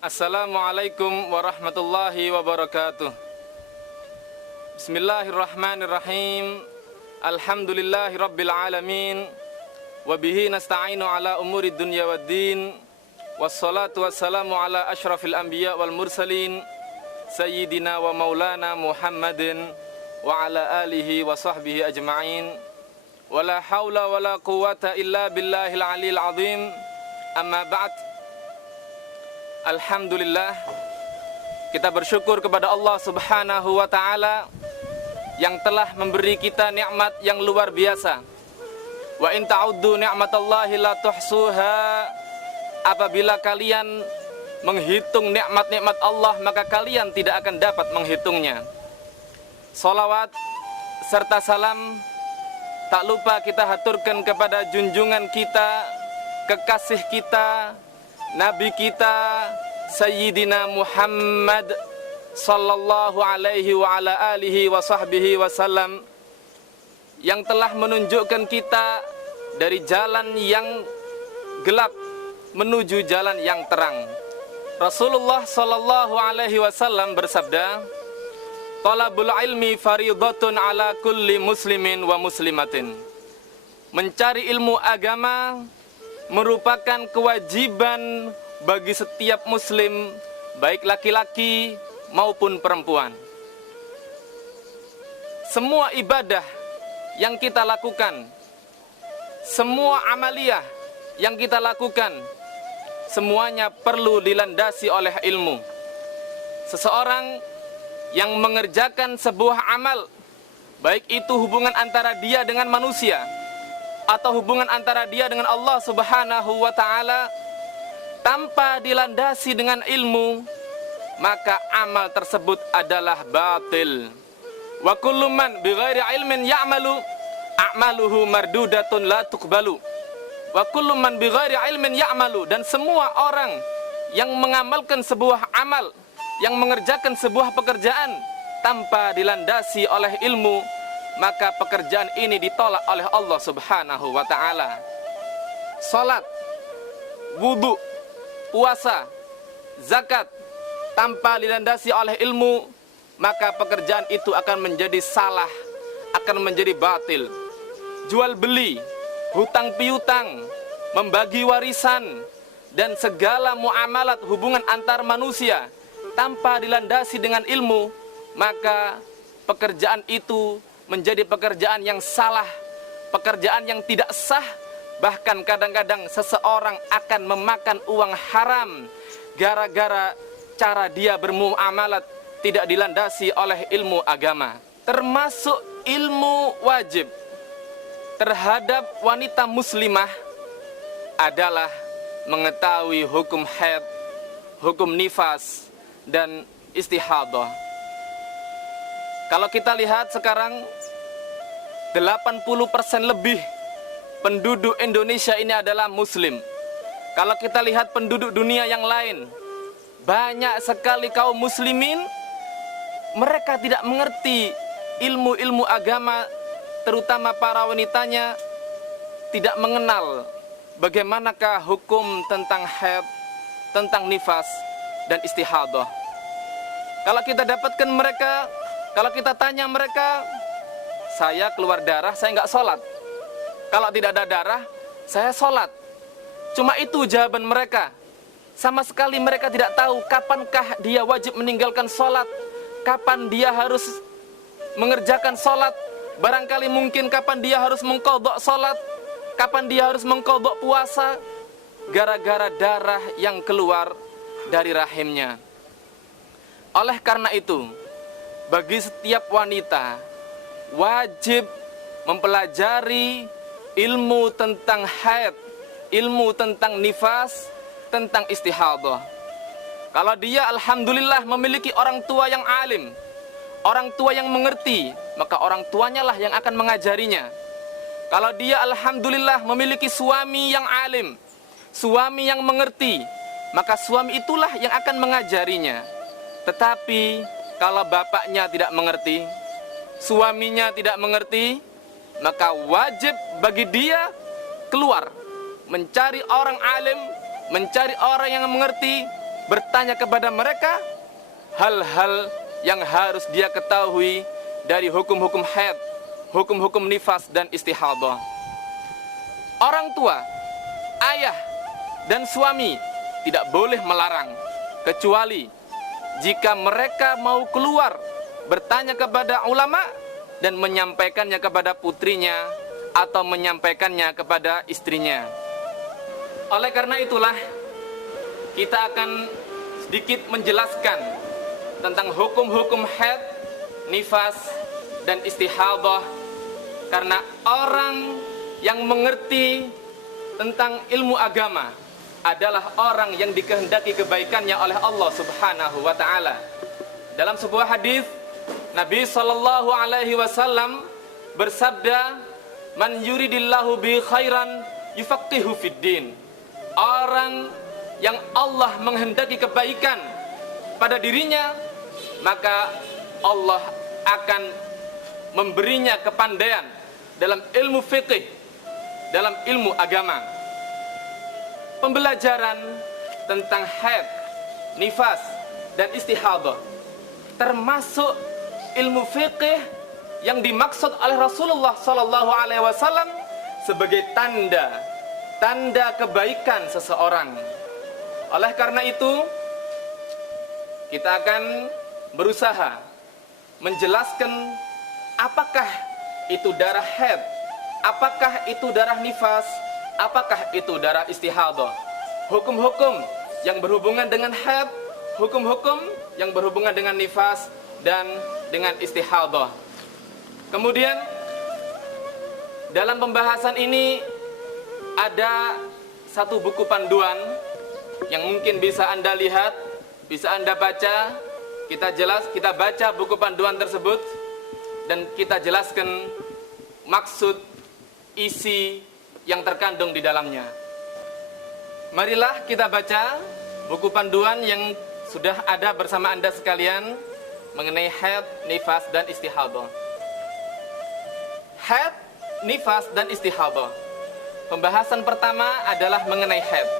Assalamualaikum warahmatullahi wabarakatuh. Bismillahirrahmanirrahim. Alhamdulillahi rabbil alamin. Wabihi nasta'inu ala umuri dunya waddin. Wassalatu wassalamu ala ashrafil anbiya wal mursalin, Sayyidina wa maulana Muhammadin wa ala alihi wa sahbihi ajma'in. Wala hawla wala quwata illa billahil aliyil azim. Amma ba'd. Alhamdulillah, kita bersyukur kepada Allah Subhanahu wa ta'ala yang telah memberi kita nikmat yang luar biasa. Wa in ta'uddu ni'matallahi la tuhsuha. Apabila kalian menghitung nikmat-nikmat Allah, maka kalian tidak akan dapat menghitungnya. Salawat serta salam tak lupa kita haturkan kepada junjungan kita, kekasih kita, Nabi kita, Sayyidina Muhammad sallallahu alaihi wa ala alihi wa sahbihi wasallam, yang telah menunjukkan kita dari jalan yang gelap menuju jalan yang terang. Rasulullah sallallahu alaihi wasallam bersabda, "Talabul ilmi fariidatun ala kulli muslimin wa muslimatin." Mencari ilmu agama merupakan kewajiban bagi setiap muslim, baik laki-laki maupun perempuan. Semua ibadah yang kita lakukan, semua amaliyah yang kita lakukan, semuanya perlu dilandasi oleh ilmu. Seseorang yang mengerjakan sebuah amal, baik itu hubungan antara dia dengan manusia atau hubungan antara dia dengan Allah Subhanahu wa ta'ala, tanpa dilandasi dengan ilmu, maka amal tersebut adalah batil. Wa kullu man bighairi ilmin ya'malu a'maluhu mardudatun la tuqbalu. Wa kullu man bighairi ilmin ya'malu, dan semua orang yang mengamalkan sebuah amal, yang mengerjakan sebuah pekerjaan tanpa dilandasi oleh ilmu, maka pekerjaan ini ditolak oleh Allah Subhanahu wa ta'ala. Salat, wudu, puasa, zakat tanpa dilandasi oleh ilmu, maka pekerjaan itu akan menjadi salah, akan menjadi batil. Jual beli, hutang piutang, membagi warisan, dan segala muamalat hubungan antar manusia tanpa dilandasi dengan ilmu, maka pekerjaan itu menjadi pekerjaan yang salah, pekerjaan yang tidak sah. Bahkan kadang-kadang seseorang akan memakan uang haram gara-gara cara dia bermuamalat tidak dilandasi oleh ilmu agama. Termasuk ilmu wajib terhadap wanita muslimah adalah mengetahui hukum haid, hukum nifas, dan istihadah. Kalau kita lihat sekarang 80% lebih penduduk Indonesia ini adalah muslim. Kalau kita lihat penduduk dunia yang lain, banyak sekali kaum muslimin, mereka tidak mengerti ilmu-ilmu agama, terutama para wanitanya tidak mengenal bagaimanakah hukum tentang haid, tentang nifas, dan istihadah. Kalau kita dapatkan mereka, kalau kita tanya mereka, saya keluar darah, saya nggak sholat. Kalau tidak ada darah, saya sholat. Cuma itu jawaban mereka. Sama sekali mereka tidak tahu kapankah dia wajib meninggalkan sholat, kapan dia harus mengerjakan sholat, barangkali mungkin kapan dia harus mengqadha sholat, kapan dia harus mengqadha puasa, gara-gara darah yang keluar dari rahimnya. Oleh karena itu, bagi setiap wanita wajib mempelajari ilmu tentang haid, ilmu tentang nifas, tentang istihadah. Kalau dia alhamdulillah memiliki orang tua yang alim, orang tua yang mengerti, maka orang tuanya lah yang akan mengajarinya. Kalau dia alhamdulillah memiliki suami yang alim, suami yang mengerti, maka suami itulah yang akan mengajarinya. Tetapi kalau bapaknya tidak mengerti, suaminya tidak mengerti, maka wajib bagi dia keluar, mencari orang alim, mencari orang yang mengerti, bertanya kepada mereka hal-hal yang harus dia ketahui dari hukum-hukum haid, hukum-hukum nifas dan istihadah. Orang tua, ayah dan suami tidak boleh melarang, kecuali jika mereka mau keluar bertanya kepada ulama dan menyampaikannya kepada putrinya atau menyampaikannya kepada istrinya. Oleh karena itulah, kita akan sedikit menjelaskan tentang hukum-hukum haid, nifas, dan istihadah, karena orang yang mengerti tentang ilmu agama adalah orang yang dikehendaki kebaikannya oleh Allah Subhanahu wa taala. Dalam sebuah hadis, Nabi sallallahu alaihi wasallam bersabda, "Man yuridillahu bi khairan yufaqihu fid din." Orang yang Allah menghendaki kebaikan pada dirinya, maka Allah akan memberinya kepandaian dalam ilmu fiqih, dalam ilmu agama. Pembelajaran tentang haid, nifas, dan istihadah termasuk ilmu fiqih yang dimaksud oleh Rasulullah sallallahu alaihi wasallam sebagai tanda kebaikan seseorang. Oleh karena itu, kita akan berusaha menjelaskan apakah itu darah haid, apakah itu darah nifas, apakah itu darah istihadah. Hukum-hukum yang berhubungan dengan haid, hukum-hukum yang berhubungan dengan nifas dan dengan istihadah. Kemudian dalam pembahasan ini ada satu buku panduan yang mungkin bisa Anda lihat, bisa Anda baca. Kita baca buku panduan tersebut dan kita jelaskan maksud isi yang terkandung di dalamnya. Marilah kita baca buku panduan yang sudah ada bersama Anda sekalian mengenai haid, nifas, dan istihadah. Haid, nifas, dan istihadah. Pembahasan pertama adalah mengenai haid.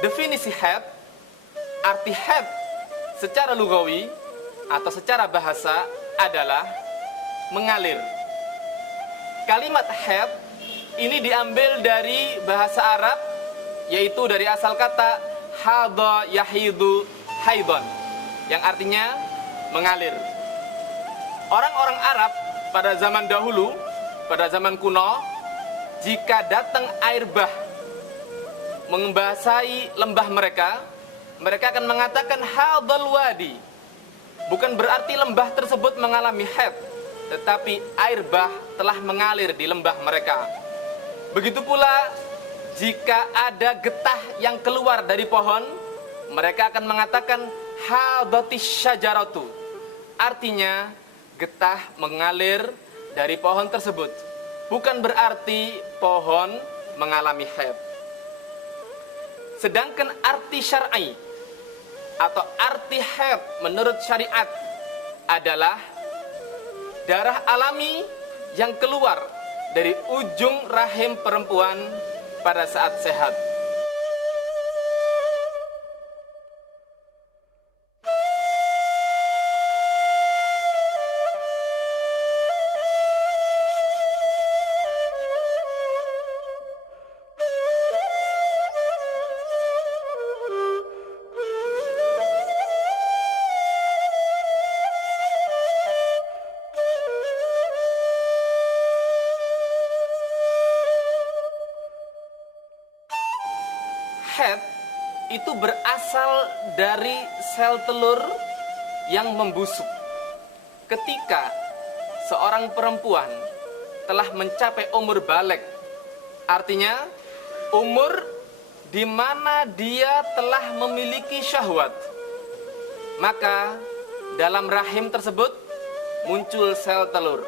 Definisi haid, arti haid secara lugawi atau secara bahasa adalah mengalir. Kalimat haid ini diambil dari bahasa Arab, yaitu dari asal kata hadha yahidu haidon, yang artinya mengalir. Orang-orang Arab pada zaman dahulu, pada zaman kuno, jika datang air bah membasahi lembah mereka, mereka akan mengatakan hadzal wadi. Bukan berarti lembah tersebut mengalami haid, tetapi air bah telah mengalir di lembah mereka. Begitu pula jika ada getah yang keluar dari pohon, mereka akan mengatakan hadzatis syajaratu. Artinya getah mengalir dari pohon tersebut. Bukan berarti pohon mengalami haid. Sedangkan arti syar'i atau arti haid menurut syariat adalah darah alami yang keluar dari ujung rahim perempuan pada saat sehat. Haid itu berasal dari sel telur yang membusuk. Ketika seorang perempuan telah mencapai umur baligh, artinya umur di mana dia telah memiliki syahwat, maka dalam rahim tersebut muncul sel telur.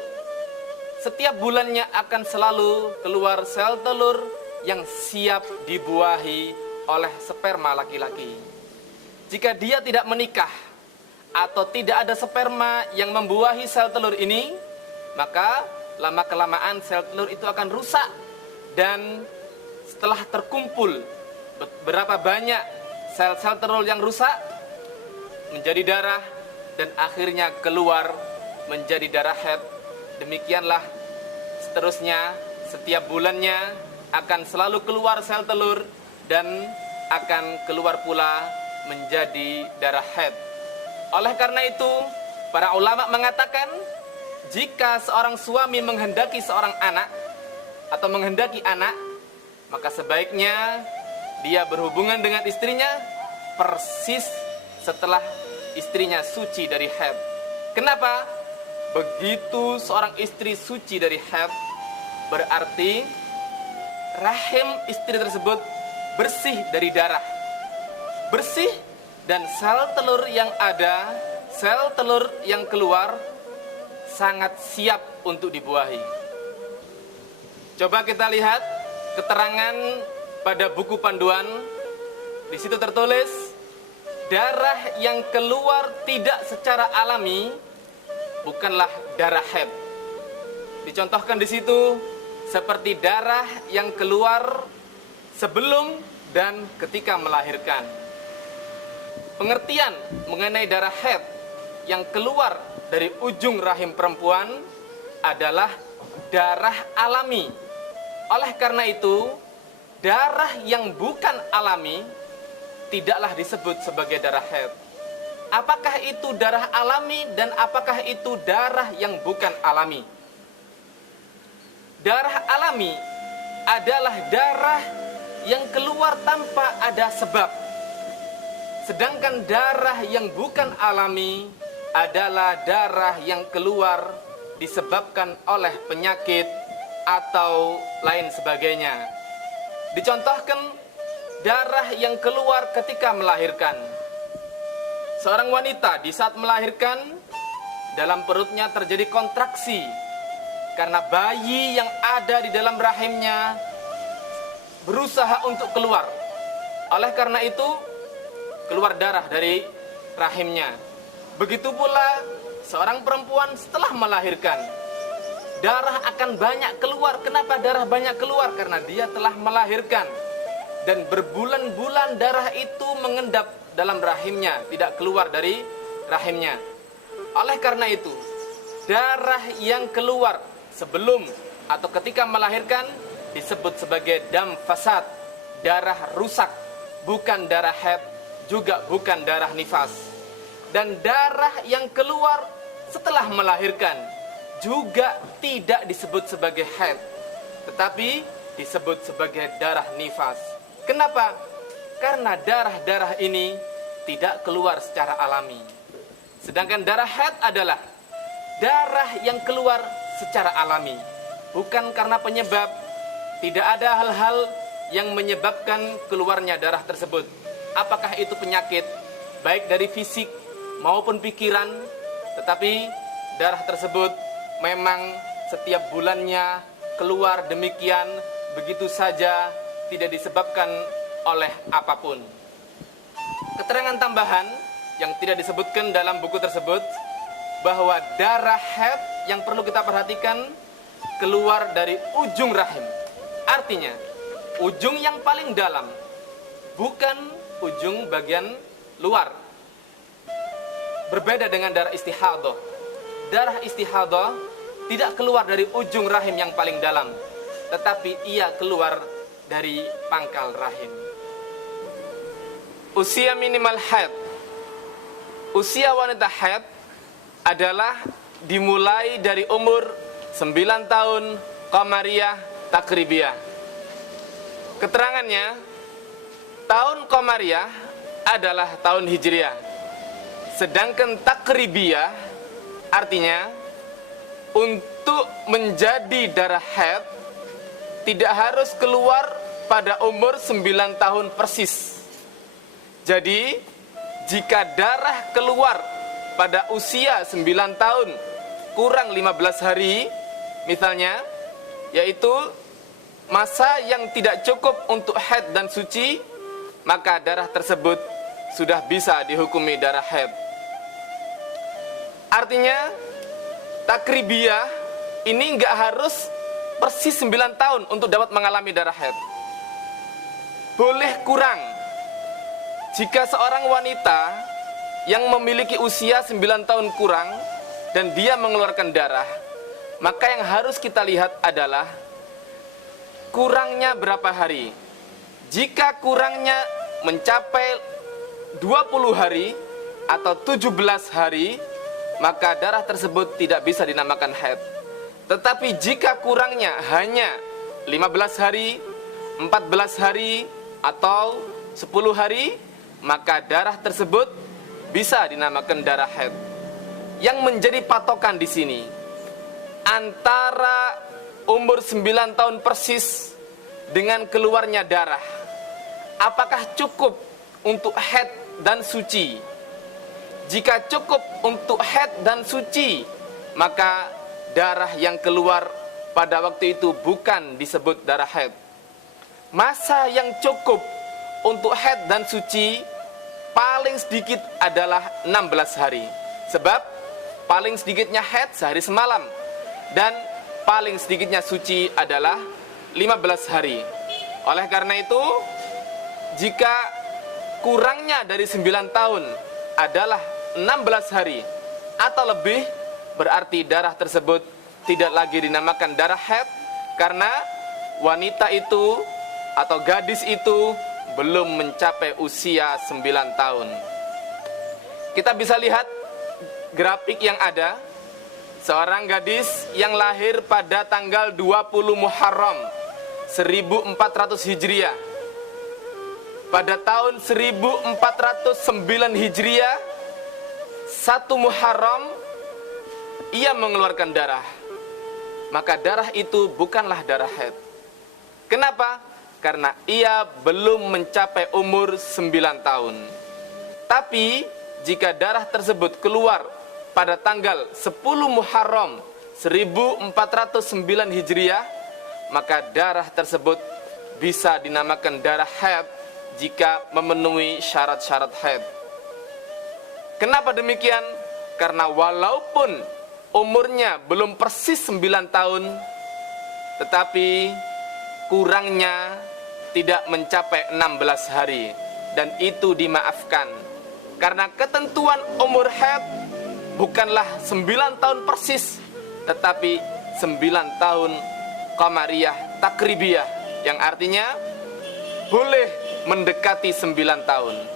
Setiap bulannya akan selalu keluar sel telur yang siap dibuahi oleh sperma laki-laki. jika dia tidak menikah atau tidak ada sperma yang membuahi sel telur ini, maka lama-kelamaan sel telur itu akan rusak. Dan setelah terkumpul berapa banyak sel-sel telur yang rusak menjadi darah dan akhirnya keluar menjadi darah haid. Demikianlah seterusnya, setiap bulannya akan selalu keluar sel telur dan akan keluar pula menjadi darah haid. Oleh karena itu, para ulama mengatakan, jika seorang suami menghendaki seorang anak atau menghendaki anak, maka sebaiknya dia berhubungan dengan istrinya persis setelah istrinya suci dari haid. Kenapa? Begitu seorang istri suci dari haid, berarti rahim istri tersebut bersih dari darah. Bersih, dan sel telur yang ada, sel telur yang keluar sangat siap untuk dibuahi. Coba kita lihat keterangan pada buku panduan. Di situ tertulis, darah yang keluar tidak secara alami bukanlah darah haid. Dicontohkan di situ seperti darah yang keluar sebelum dan ketika melahirkan. Pengertian mengenai darah haid yang keluar dari ujung rahim perempuan adalah darah alami. Oleh karena itu, darah yang bukan alami tidaklah disebut sebagai darah haid. Apakah itu darah alami dan apakah itu darah yang bukan alami? Darah alami adalah darah yang keluar tanpa ada sebab. Sedangkan darah yang bukan alami adalah darah yang keluar disebabkan oleh penyakit atau lain sebagainya. Dicontohkan darah yang keluar ketika melahirkan. Seorang wanita di saat melahirkan, dalam perutnya terjadi kontraksi karena bayi yang ada di dalam rahimnya berusaha untuk keluar. Oleh karena itu, keluar darah dari rahimnya. Begitu pula seorang perempuan setelah melahirkan, darah akan banyak keluar. Kenapa darah banyak keluar? Karena dia telah melahirkan, dan berbulan-bulan darah itu mengendap dalam rahimnya, tidak keluar dari rahimnya. Oleh karena itu, darah yang keluar sebelum atau ketika melahirkan disebut sebagai dam fasad, darah rusak, bukan darah haid, juga bukan darah nifas. Dan darah yang keluar setelah melahirkan juga tidak disebut sebagai haid, tetapi disebut sebagai darah nifas. Kenapa? Karena darah-darah ini tidak keluar secara alami. Sedangkan darah haid adalah darah yang keluar secara alami, bukan karena penyebab. Tidak ada hal-hal yang menyebabkan keluarnya darah tersebut. Apakah itu penyakit, baik dari fisik maupun pikiran, tetapi darah tersebut memang setiap bulannya keluar demikian, begitu saja, tidak disebabkan oleh apapun. Keterangan tambahan yang tidak disebutkan dalam buku tersebut, bahwa darah haid yang perlu kita perhatikan keluar dari ujung rahim. Artinya, ujung yang paling dalam, bukan ujung bagian luar. Berbeda dengan darah istihadah. Darah istihadah tidak keluar dari ujung rahim yang paling dalam, tetapi ia keluar dari pangkal rahim. Usia minimal haid. Usia wanita haid adalah dimulai dari umur 9 tahun qamariyah takribiyah. Keterangannya, tahun qamariyah adalah tahun hijriah. Sedangkan takribiyah artinya untuk menjadi darah haid tidak harus keluar pada umur 9 tahun persis. Jadi, jika darah keluar pada usia 9 tahun kurang 15 hari, misalnya, yaitu masa yang tidak cukup untuk haid dan suci, maka darah tersebut sudah bisa dihukumi darah haid. Artinya takribiyah ini nggak harus persis 9 tahun untuk dapat mengalami darah haid. Boleh kurang. Jika seorang wanita yang memiliki usia 9 tahun kurang dan dia mengeluarkan darah, maka yang harus kita lihat adalah kurangnya berapa hari. Jika kurangnya mencapai 20 hari atau 17 hari, maka darah tersebut tidak bisa dinamakan haid. Tetapi jika kurangnya hanya 15 hari, 14 hari, atau 10 hari, maka darah tersebut bisa dinamakan darah haid. Yang menjadi patokan di sini antara umur 9 tahun persis dengan keluarnya darah, apakah cukup untuk haid dan suci? Jika cukup untuk haid dan suci, maka darah yang keluar pada waktu itu bukan disebut darah haid. Masa yang cukup untuk haid dan suci paling sedikit adalah 16 hari. Sebab paling sedikitnya haid sehari semalam dan paling sedikitnya suci adalah 15 hari. Oleh karena itu, jika kurangnya dari 9 tahun adalah 16 hari atau lebih, berarti darah tersebut tidak lagi dinamakan darah haid, karena wanita itu atau gadis itu belum mencapai usia 9 tahun. Kita bisa lihat grafik yang ada. Seorang gadis yang lahir pada tanggal 20 Muharram 1400 Hijriah. Pada tahun 1409 Hijriah, 1 Muharram, ia mengeluarkan darah. Maka darah itu bukanlah darah haid. Kenapa? Karena ia belum mencapai umur 9 tahun. Tapi jika darah tersebut keluar pada tanggal 10 Muharram 1409 Hijriah, maka darah tersebut bisa dinamakan darah haid jika memenuhi syarat-syarat haid. Kenapa demikian? Karena walaupun umurnya belum persis 9 tahun, tetapi kurangnya tidak mencapai 16 hari, dan itu dimaafkan. Karena ketentuan umur haid bukanlah 9 tahun persis, tetapi 9 tahun qamariyah takribiyah, yang artinya boleh mendekati 9 tahun.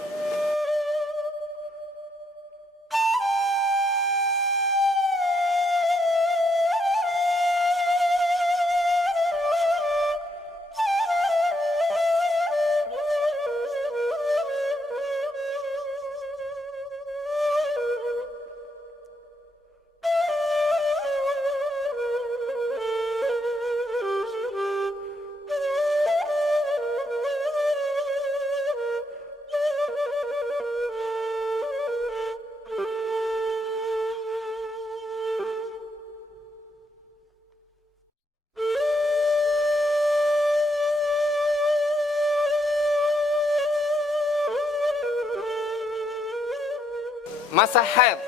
Masa haid,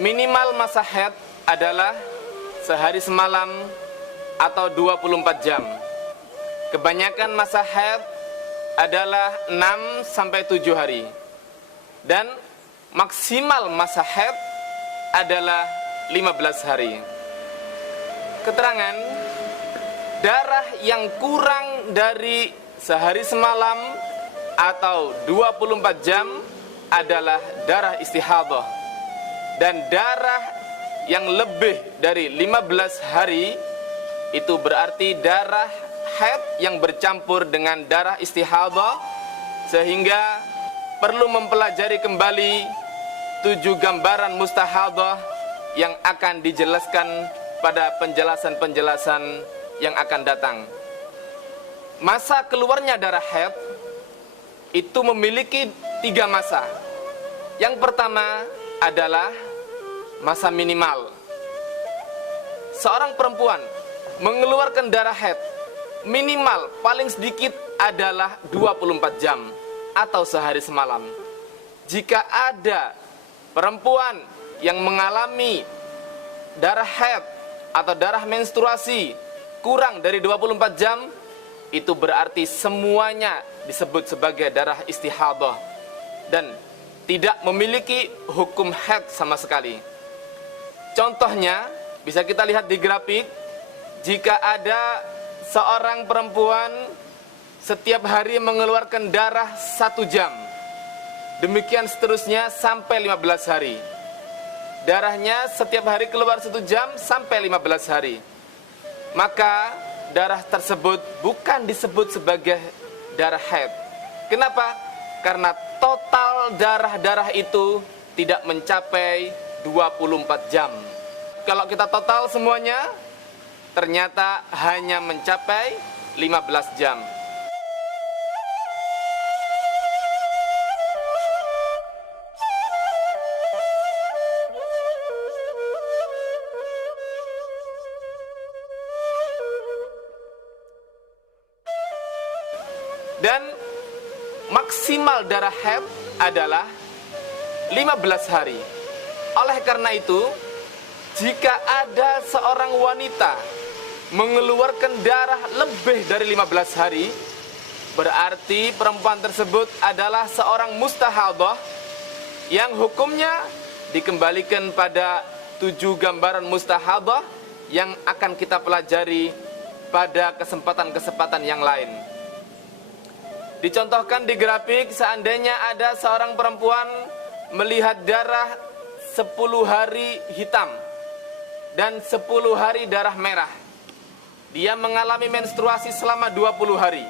minimal masa haid adalah sehari semalam atau 24 jam. Kebanyakan masa haid adalah 6-7 hari. Dan maksimal masa haid adalah 15 hari. Keterangan, darah yang kurang dari sehari semalam atau 24 jam adalah darah istihadah, dan darah yang lebih dari 15 hari itu berarti darah haid yang bercampur dengan darah istihadah, sehingga perlu mempelajari kembali 7 gambaran mustahadah yang akan dijelaskan pada penjelasan-penjelasan yang akan datang. Masa keluarnya darah haid itu memiliki 3 masa. Yang pertama adalah masa minimal. Seorang perempuan mengeluarkan darah haid minimal paling sedikit adalah 24 jam. atau sehari semalam. Jika ada perempuan yang mengalami darah haid atau darah menstruasi kurang dari 24 jam, itu berarti semuanya disebut sebagai darah istihadah dan tidak memiliki hukum haid sama sekali. Contohnya bisa kita lihat di grafik. Jika ada seorang perempuan setiap hari mengeluarkan darah 1 jam, demikian seterusnya sampai 15 hari. Darahnya setiap hari keluar 1 jam sampai 15 hari, maka darah tersebut bukan disebut sebagai darah haid. Kenapa? Karena total darah-darah itu tidak mencapai 24 jam. Kalau kita total semuanya, ternyata hanya mencapai 15 jam. Dan maksimal darah haid adalah 15 hari. Oleh karena itu, jika ada seorang wanita mengeluarkan darah lebih dari 15 hari, berarti perempuan tersebut adalah seorang mustahadah yang hukumnya dikembalikan pada 7 gambaran mustahadah yang akan kita pelajari pada kesempatan-kesempatan yang lain. Dicontohkan di grafik, seandainya ada seorang perempuan melihat darah 10 hari hitam dan 10 hari darah merah. Dia mengalami menstruasi selama 20 hari.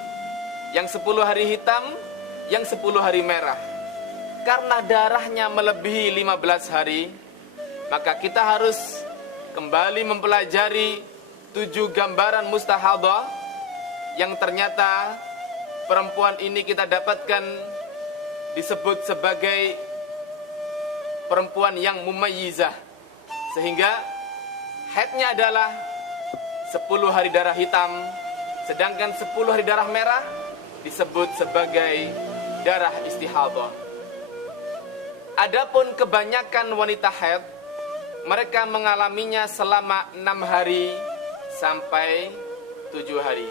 Yang 10 hari hitam, yang 10 hari merah. Karena darahnya melebihi 15 hari, maka kita harus kembali mempelajari 7 gambaran mustahadah yang ternyata perempuan ini kita dapatkan disebut sebagai perempuan yang mumayyizah, sehingga haidnya adalah 10 hari darah hitam, sedangkan 10 hari darah merah disebut sebagai darah istihadah. Adapun kebanyakan wanita haid, mereka mengalaminya selama 6 hari sampai 7 hari.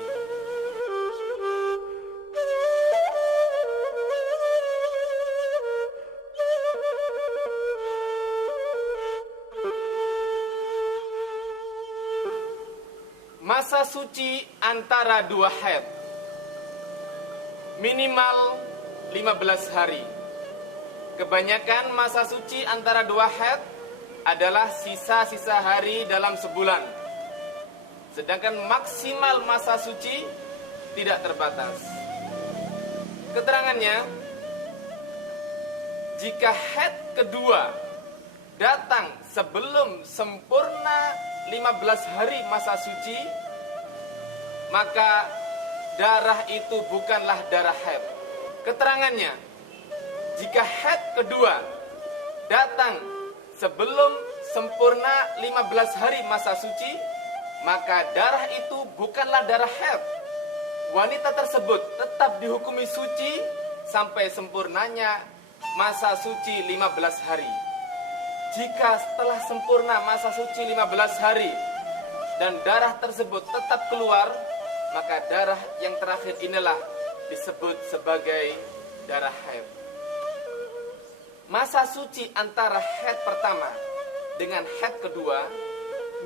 Masa suci antara 2 haid minimal 15 hari. Kebanyakan masa suci antara 2 haid adalah sisa-sisa hari dalam sebulan. Sedangkan maksimal masa suci tidak terbatas. Keterangannya, jika haid kedua datang sebelum sempurna 15 hari masa suci, maka darah itu bukanlah darah haid. Keterangannya, jika haid kedua datang sebelum sempurna 15 hari masa suci, maka darah itu bukanlah darah haid. Wanita tersebut tetap dihukumi suci sampai sempurnanya masa suci 15 hari. Jika setelah sempurna masa suci 15 hari dan darah tersebut tetap keluar, maka darah yang terakhir inilah disebut sebagai darah haid. Masa suci antara haid pertama dengan haid kedua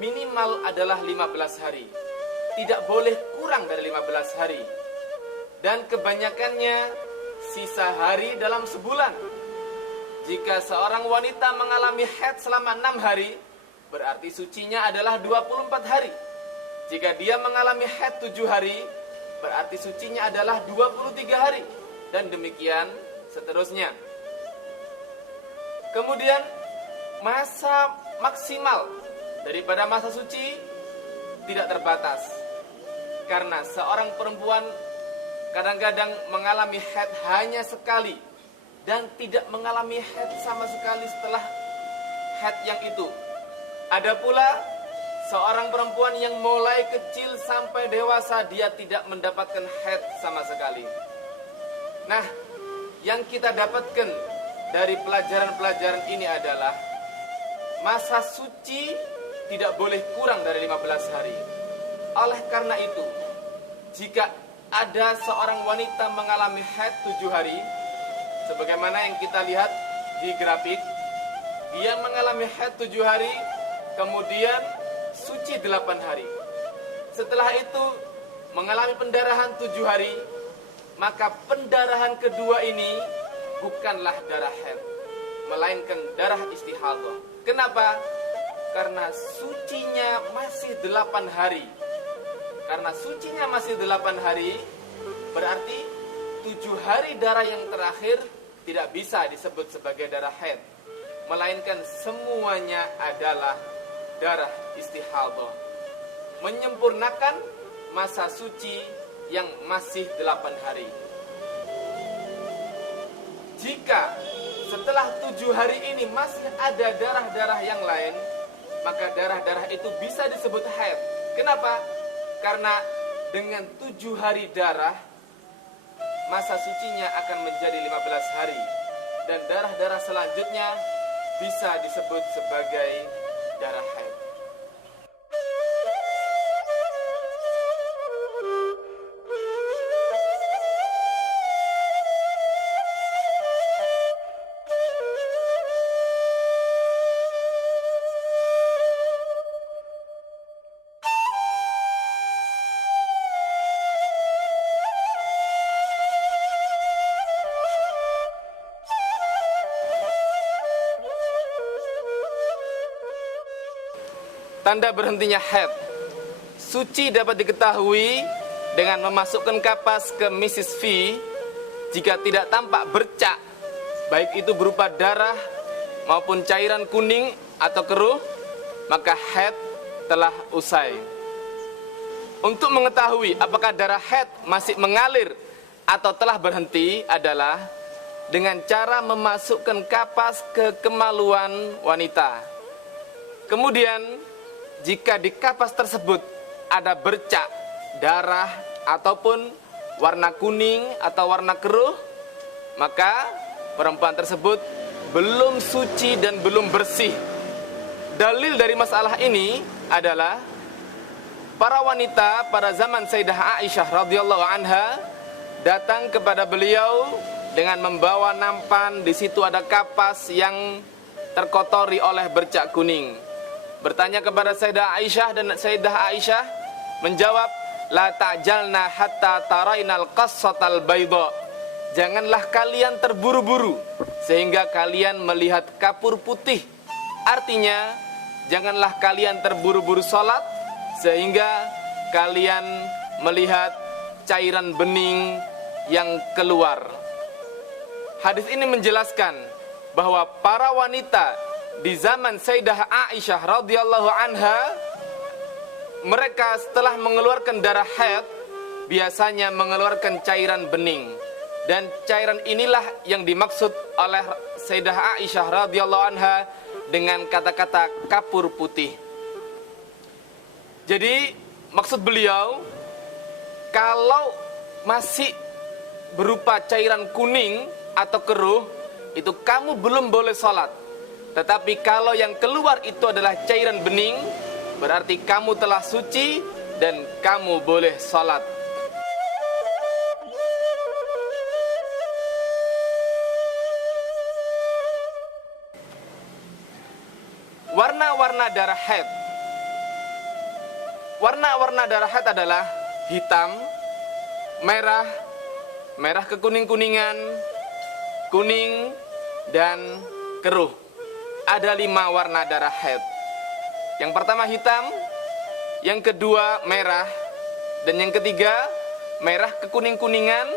minimal adalah 15 hari. Tidak boleh kurang dari 15 hari. Dan kebanyakannya sisa hari dalam sebulan. Jika seorang wanita mengalami haid selama 6 hari, berarti sucinya adalah 24 hari. Jika dia mengalami haid 7 hari, berarti sucinya adalah 23 hari. Dan demikian seterusnya. Kemudian masa maksimal daripada masa suci tidak terbatas. Karena seorang perempuan kadang-kadang mengalami haid hanya sekali dan tidak mengalami haid sama sekali setelah haid yang itu. Ada pula seorang perempuan yang mulai kecil sampai dewasa dia tidak mendapatkan haid sama sekali. Nah, yang kita dapatkan dari pelajaran-pelajaran ini adalah masa suci tidak boleh kurang dari 15 hari. Oleh karena itu, jika ada seorang wanita mengalami haid 7 hari, sebagaimana yang kita lihat di grafik, dia mengalami haid 7 hari, kemudian suci 8 hari. Setelah itu mengalami pendarahan 7 hari, maka pendarahan kedua ini bukanlah darah haid, melainkan darah istihadah. Kenapa? Karena sucinya masih 8 hari. Karena sucinya masih 8 hari, berarti 7 hari darah yang terakhir tidak bisa disebut sebagai darah haid, melainkan semuanya adalah darah istihadah, menyempurnakan masa suci yang masih 8 hari. Jika setelah 7 hari ini masih ada darah-darah yang lain, maka darah-darah itu bisa disebut haid. Kenapa? Karena dengan 7 hari darah, masa sucinya akan menjadi 15 hari. Dan darah-darah selanjutnya bisa disebut sebagai darah haid. Tanda berhentinya haid. Suci dapat diketahui dengan memasukkan kapas ke Mrs. V jika tidak tampak bercak, baik itu berupa darah maupun cairan kuning atau keruh, maka haid telah usai. Untuk mengetahui apakah darah haid masih mengalir atau telah berhenti adalah dengan cara memasukkan kapas ke kemaluan wanita. Kemudian jika di kapas tersebut ada bercak darah ataupun warna kuning atau warna keruh, maka perempuan tersebut belum suci dan belum bersih. Dalil dari masalah ini adalah para wanita pada zaman Sayyidah Aisyah radhiyallahu anha datang kepada beliau dengan membawa nampan. Di situ ada kapas yang terkotori oleh bercak kuning. Bertanya kepada Sayyidah Aisyah, dan Sayyidah Aisyah menjawab, la ta'jalna hatta tarainal qassatal bayda. Janganlah kalian terburu-buru sehingga kalian melihat kapur putih. Artinya, janganlah kalian terburu-buru salat sehingga kalian melihat cairan bening yang keluar. Hadis ini menjelaskan bahwa para wanita di zaman Sayyidah Aisyah radhiyallahu anha, mereka setelah mengeluarkan darah haid biasanya mengeluarkan cairan bening, dan cairan inilah yang dimaksud oleh Sayyidah Aisyah radhiyallahu anha dengan kata-kata kapur putih. Jadi maksud beliau, kalau masih berupa cairan kuning atau keruh, itu kamu belum boleh sholat. Tetapi kalau yang keluar itu adalah cairan bening, berarti kamu telah suci dan kamu boleh sholat. Warna-warna darah haid. Warna-warna darah haid adalah hitam, merah, merah kekuning-kuningan, kuning, dan keruh. Ada 5 warna darah haid. Yang pertama hitam, yang kedua merah, dan yang ketiga merah kekuning-kuningan,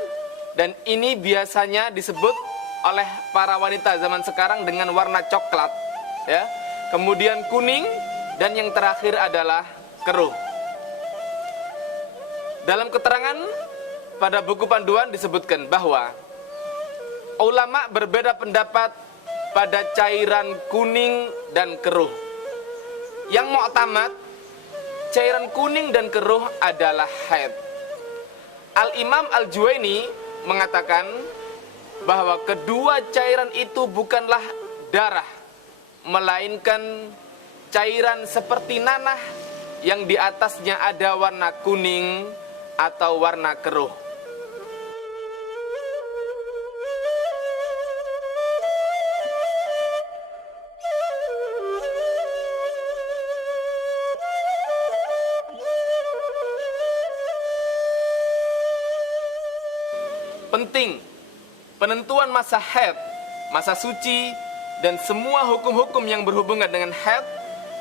dan ini biasanya disebut oleh para wanita zaman sekarang dengan warna coklat, ya. Kemudian kuning, dan yang terakhir adalah keruh. Dalam keterangan pada buku panduan disebutkan bahwa ulama berbeda pendapat pada cairan kuning dan keruh. Yang mu'tamad, cairan kuning dan keruh adalah haid. Al-Imam Al-Juwaini mengatakan bahwa kedua cairan itu bukanlah darah, melainkan cairan seperti nanah yang di atasnya ada warna kuning atau warna keruh. Penting, penentuan masa haid, masa suci, dan semua hukum-hukum yang berhubungan dengan haid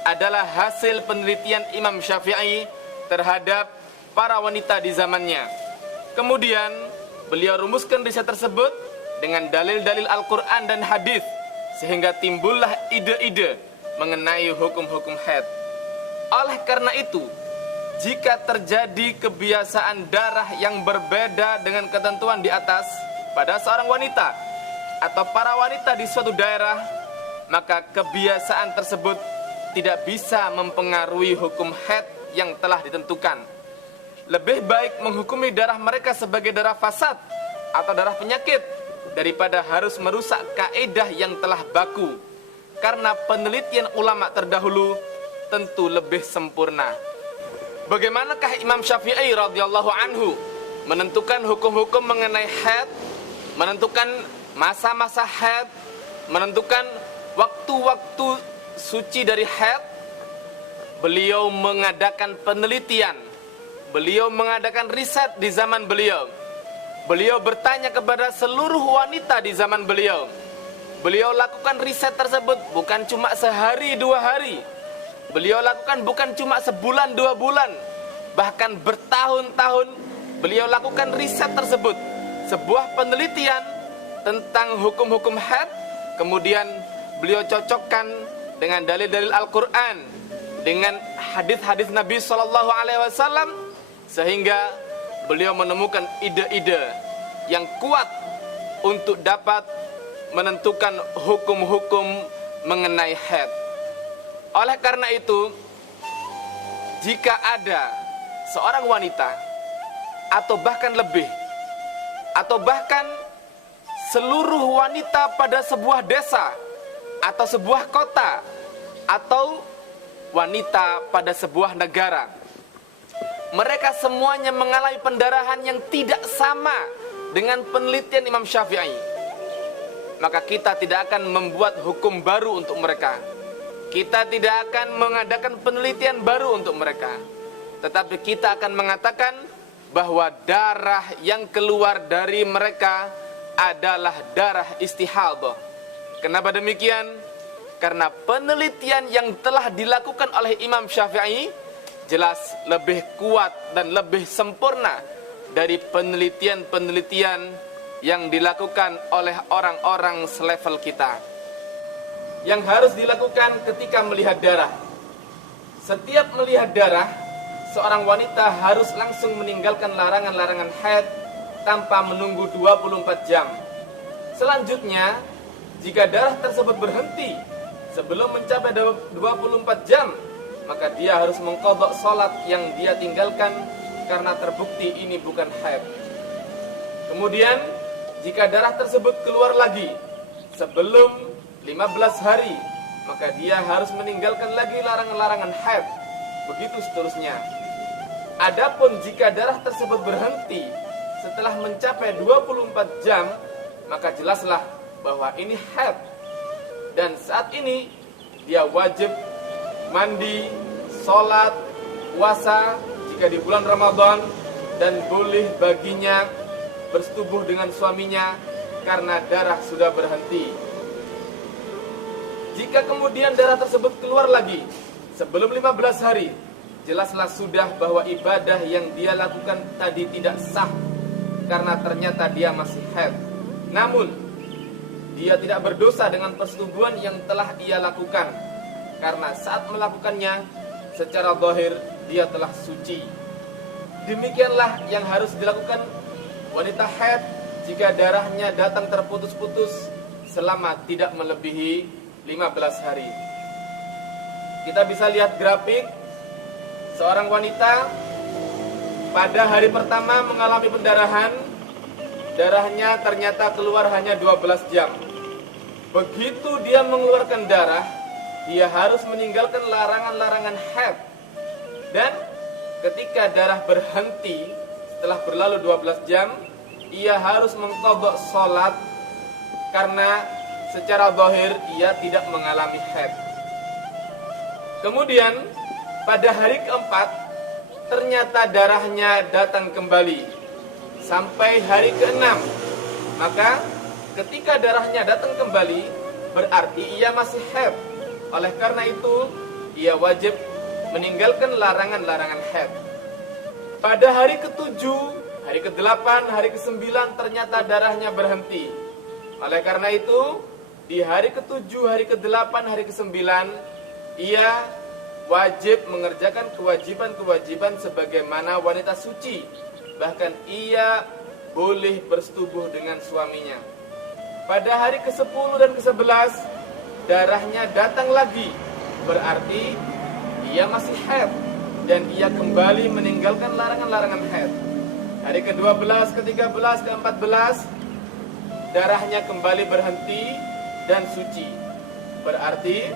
adalah hasil penelitian Imam Syafi'i terhadap para wanita di zamannya. Kemudian, beliau rumuskan riset tersebut dengan dalil-dalil Al-Quran dan hadis, sehingga timbullah ide-ide mengenai hukum-hukum haid. Oleh karena itu, jika terjadi kebiasaan darah yang berbeda dengan ketentuan di atas pada seorang wanita atau para wanita di suatu daerah, maka kebiasaan tersebut tidak bisa mempengaruhi hukum haid yang telah ditentukan. Lebih baik menghukumi darah mereka sebagai darah fasad atau darah penyakit daripada harus merusak kaidah yang telah baku, karena penelitian ulama terdahulu tentu lebih sempurna. Bagaimanakah Imam Syafi'i radhiyallahu anhu menentukan hukum-hukum mengenai haid, menentukan masa-masa haid, menentukan waktu-waktu suci dari haid? Beliau mengadakan penelitian, beliau mengadakan riset di zaman beliau. Beliau bertanya kepada seluruh wanita di zaman beliau. Beliau lakukan riset tersebut bukan cuma sehari dua hari. Beliau lakukan bukan cuma sebulan dua bulan, bahkan bertahun-tahun beliau lakukan riset tersebut, sebuah penelitian tentang hukum-hukum haid. Kemudian beliau cocokkan dengan dalil-dalil Al-Quran, dengan hadis-hadis Nabi SAW, sehingga beliau menemukan ide-ide yang kuat untuk dapat menentukan hukum-hukum mengenai haid. Oleh karena itu, jika ada seorang wanita atau bahkan lebih, atau bahkan seluruh wanita pada sebuah desa atau sebuah kota, atau wanita pada sebuah negara, mereka semuanya mengalami pendarahan yang tidak sama dengan penelitian Imam Syafi'i, maka kita tidak akan membuat hukum baru untuk mereka. Kita tidak akan mengadakan penelitian baru untuk mereka, tetapi kita akan mengatakan bahwa darah yang keluar dari mereka adalah darah istihadah. Kenapa demikian? Karena penelitian yang telah dilakukan oleh Imam Syafi'i jelas lebih kuat dan lebih sempurna dari penelitian-penelitian yang dilakukan oleh orang-orang selevel kita. Yang harus dilakukan ketika melihat darah, setiap melihat darah, seorang wanita harus langsung meninggalkan larangan-larangan haid tanpa menunggu 24 jam. Selanjutnya, jika darah tersebut berhenti sebelum mencapai 24 jam, maka dia harus mengqadha salat yang dia tinggalkan karena terbukti ini bukan haid. Kemudian, jika darah tersebut keluar lagi sebelum 15 hari, maka dia harus meninggalkan lagi larangan-larangan haid. Begitu seterusnya. Adapun jika darah tersebut berhenti setelah mencapai 24 jam, maka jelaslah bahwa ini haid. Dan saat ini dia wajib mandi, sholat, puasa jika di bulan Ramadan, dan boleh baginya bersetubuh dengan suaminya karena darah sudah berhenti. Jika kemudian darah tersebut keluar lagi sebelum 15 hari, jelaslah sudah bahwa ibadah yang dia lakukan tadi tidak sah karena ternyata dia masih haid. Namun, dia tidak berdosa dengan persetubuhan yang telah ia lakukan, karena saat melakukannya secara zahir dia telah suci. Demikianlah yang harus dilakukan wanita haid jika darahnya datang terputus-putus selama tidak melebihi 15 hari. Kita bisa lihat grafik. Seorang wanita pada hari pertama mengalami pendarahan, darahnya ternyata keluar hanya 12 jam. Begitu dia mengeluarkan darah, dia harus meninggalkan larangan-larangan haid. Dan ketika darah berhenti setelah berlalu 12 jam, ia harus mengqadha sholat karena secara zahir ia tidak mengalami haid. Kemudian pada hari keempat ternyata darahnya datang kembali sampai hari keenam. Maka ketika darahnya datang kembali berarti ia masih haid. Oleh karena itu ia wajib meninggalkan larangan-larangan haid. Pada hari ketujuh, hari ke-8, hari ke-9 ternyata darahnya berhenti. Oleh karena itu di hari ke-7, hari ke-8, hari ke-9 ia wajib mengerjakan kewajiban-kewajiban sebagaimana wanita suci. Bahkan ia boleh bersetubuh dengan suaminya. Pada hari ke-10 dan ke-11 darahnya datang lagi, berarti ia masih haid dan ia kembali meninggalkan larangan-larangan haid. Hari ke-12, ke-13, ke-14 darahnya kembali berhenti dan suci, berarti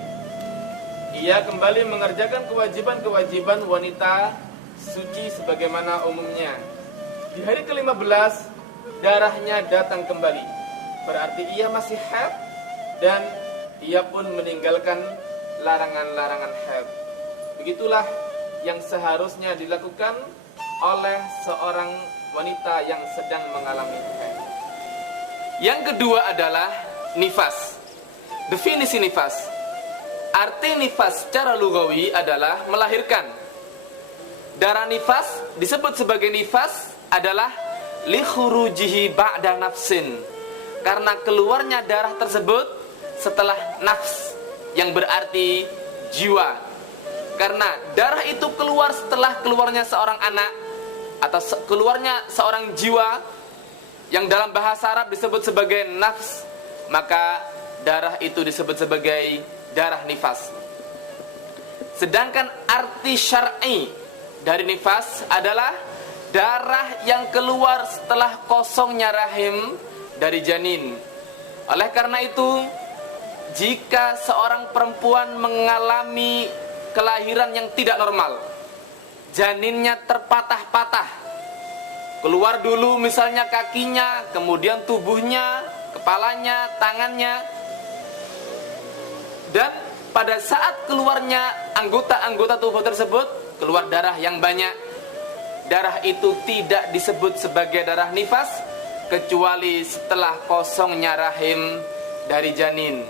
ia kembali mengerjakan kewajiban-kewajiban wanita suci sebagaimana umumnya. Di hari ke-15 darahnya datang kembali, berarti ia masih haid dan ia pun meninggalkan larangan-larangan haid. Begitulah yang seharusnya dilakukan oleh seorang wanita yang sedang mengalami haid. Yang kedua adalah nifas. Definisi nifas. Arti nifas secara lugawi adalah melahirkan. Darah nifas disebut sebagai nifas adalah li khurujihi ba'da nafsin, karena keluarnya darah tersebut setelah nafs, yang berarti jiwa. Karena darah itu keluar setelah keluarnya seorang anak atau keluarnya seorang jiwa, yang dalam bahasa Arab disebut sebagai nafs, maka darah itu disebut sebagai darah nifas. Sedangkan arti syar'i dari nifas adalah darah yang keluar setelah kosongnya rahim dari janin. Oleh karena itu, jika seorang perempuan mengalami kelahiran yang tidak normal, janinnya terpatah-patah, keluar dulu misalnya kakinya, kemudian tubuhnya, kepalanya, tangannya, dan pada saat keluarnya anggota-anggota tubuh tersebut keluar darah yang banyak, darah itu tidak disebut sebagai darah nifas kecuali setelah kosongnya rahim dari janin.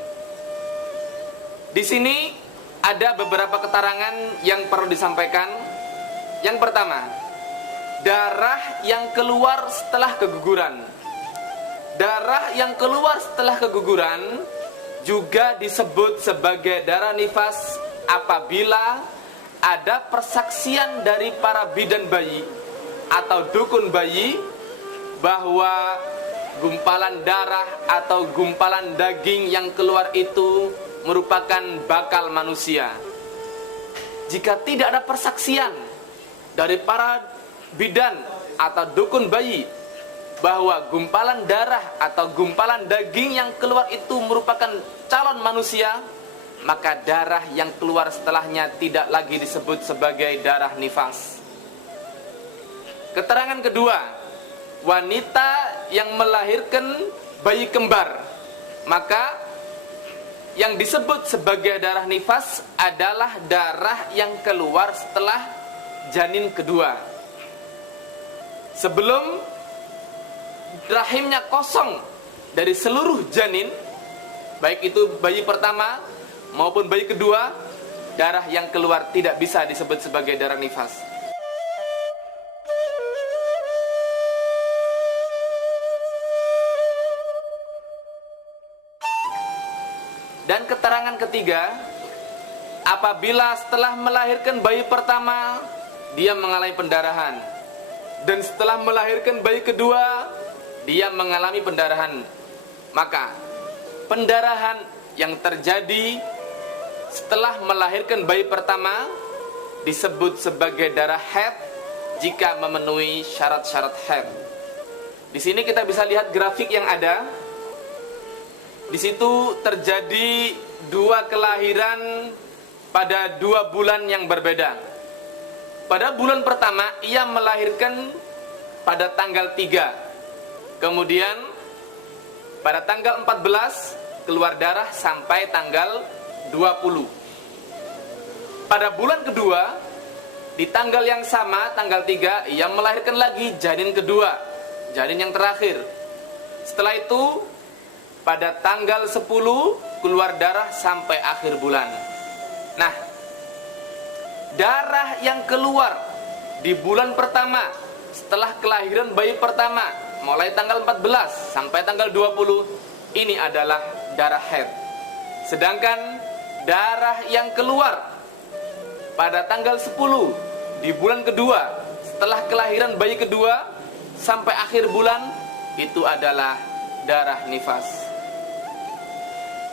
Di sini ada beberapa keterangan yang perlu disampaikan. Yang pertama, darah yang keluar setelah keguguran. Darah yang keluar setelah keguguran juga disebut sebagai darah nifas apabila ada persaksian dari para bidan bayi atau dukun bayi bahwa gumpalan darah atau gumpalan daging yang keluar itu merupakan bakal manusia. Jika tidak ada persaksian dari para bidan atau dukun bayi bahwa gumpalan darah atau gumpalan daging yang keluar itu merupakan calon manusia, maka darah yang keluar setelahnya tidak lagi disebut sebagai darah nifas. Keterangan kedua, wanita yang melahirkan bayi kembar, maka yang disebut sebagai darah nifas adalah darah yang keluar setelah janin kedua. Sebelum rahimnya kosong dari seluruh janin, baik itu bayi pertama maupun bayi kedua, darah yang keluar tidak bisa disebut sebagai darah nifas. Dan keterangan ketiga, apabila setelah melahirkan bayi pertama dia mengalami pendarahan, dan setelah melahirkan bayi kedua dia mengalami pendarahan, maka pendarahan yang terjadi setelah melahirkan bayi pertama disebut sebagai darah haid jika memenuhi syarat-syarat haid. Di sini kita bisa lihat grafik yang ada. Di situ terjadi dua kelahiran pada 2 bulan yang berbeda. Pada bulan pertama ia melahirkan pada tanggal 3. Kemudian pada tanggal 14 keluar darah sampai tanggal 20. Pada bulan kedua di tanggal yang sama, tanggal 3, ia melahirkan lagi janin kedua, janin yang terakhir. Setelah itu pada tanggal 10 keluar darah sampai akhir bulan. Nah, darah yang keluar di bulan pertama setelah kelahiran bayi pertama, mulai tanggal 14 sampai tanggal 20, ini adalah darah haid. Sedangkan darah yang keluar pada tanggal 10 di bulan kedua setelah kelahiran bayi kedua sampai akhir bulan, itu adalah darah nifas.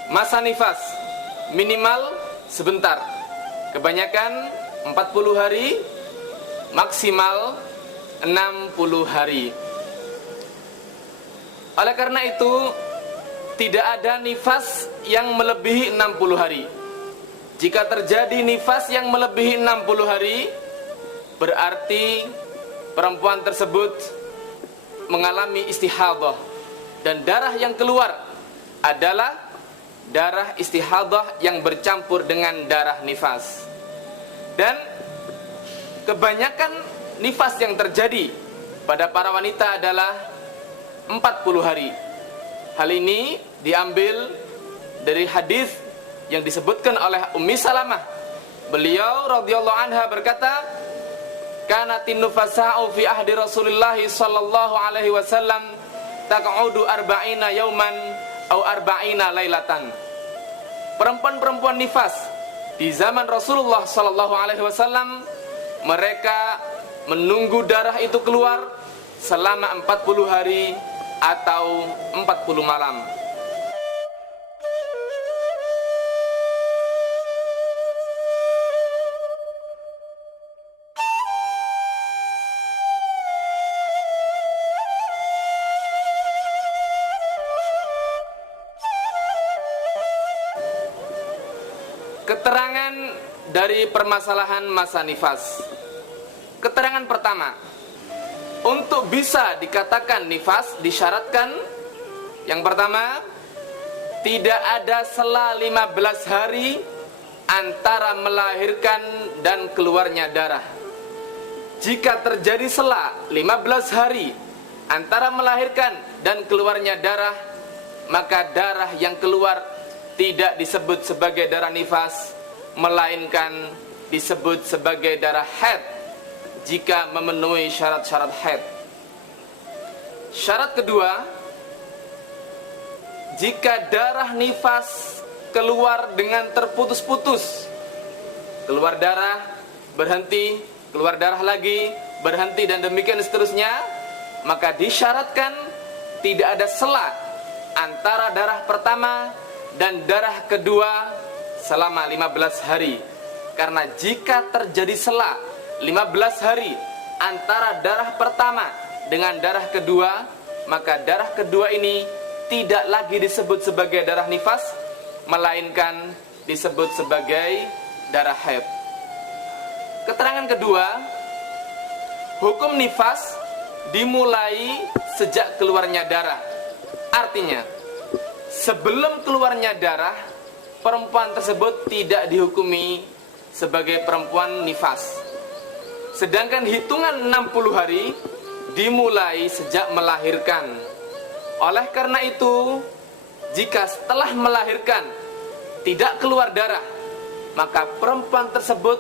Masa nifas minimal sebentar, kebanyakan 40 hari, maksimal 60 hari. Oleh karena itu tidak ada nifas yang melebihi 60 hari. Jika terjadi nifas yang melebihi 60 hari, berarti perempuan tersebut mengalami istihadah, dan darah yang keluar adalah darah istihadah yang bercampur dengan darah nifas. Dan kebanyakan nifas yang terjadi pada para wanita adalah 40 hari. Hal ini diambil dari hadis yang disebutkan oleh Ummi Salamah. Beliau radhiyallahu anha berkata, "Kanatin nufasa'u fi ahdi Rasulillah sallallahu alaihi wasallam taq'udu arba'ina yauman au arba'ina lailatan." Perempuan-perempuan nifas di zaman Rasulullah sallallahu alaihi wasallam, mereka menunggu darah itu keluar selama 40 hari atau 40 malam. Keterangan dari permasalahan masa nifas. Keterangan pertama, untuk bisa dikatakan nifas disyaratkan, yang pertama, tidak ada sela 15 hari antara melahirkan dan keluarnya darah. Jika terjadi sela 15 hari antara melahirkan dan keluarnya darah, maka darah yang keluar tidak disebut sebagai darah nifas, melainkan disebut sebagai darah haid jika memenuhi syarat-syarat haid. Syarat kedua, jika darah nifas keluar dengan terputus-putus, keluar darah, berhenti, keluar darah lagi, berhenti, dan demikian seterusnya, maka disyaratkan tidak ada sela antara darah pertama dan darah kedua selama 15 hari. Karena jika terjadi sela 15 hari antara darah pertama dengan darah kedua, maka darah kedua ini tidak lagi disebut sebagai darah nifas, melainkan disebut sebagai darah haid. Keterangan kedua, hukum nifas dimulai sejak keluarnya darah. Artinya, sebelum keluarnya darah, perempuan tersebut tidak dihukumi sebagai perempuan nifas. Sedangkan hitungan 60 hari dimulai sejak melahirkan. Oleh karena itu, jika setelah melahirkan tidak keluar darah, maka perempuan tersebut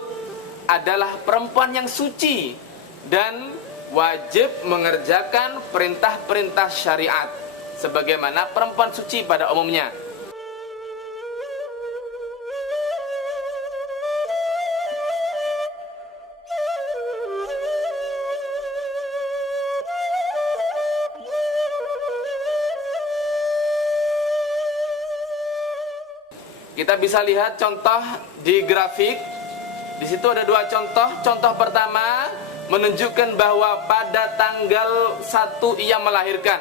adalah perempuan yang suci dan wajib mengerjakan perintah-perintah syariat sebagaimana perempuan suci pada umumnya. Kita bisa lihat contoh di grafik. Di situ ada dua contoh. Contoh pertama, menunjukkan bahwa pada tanggal 1 ia melahirkan.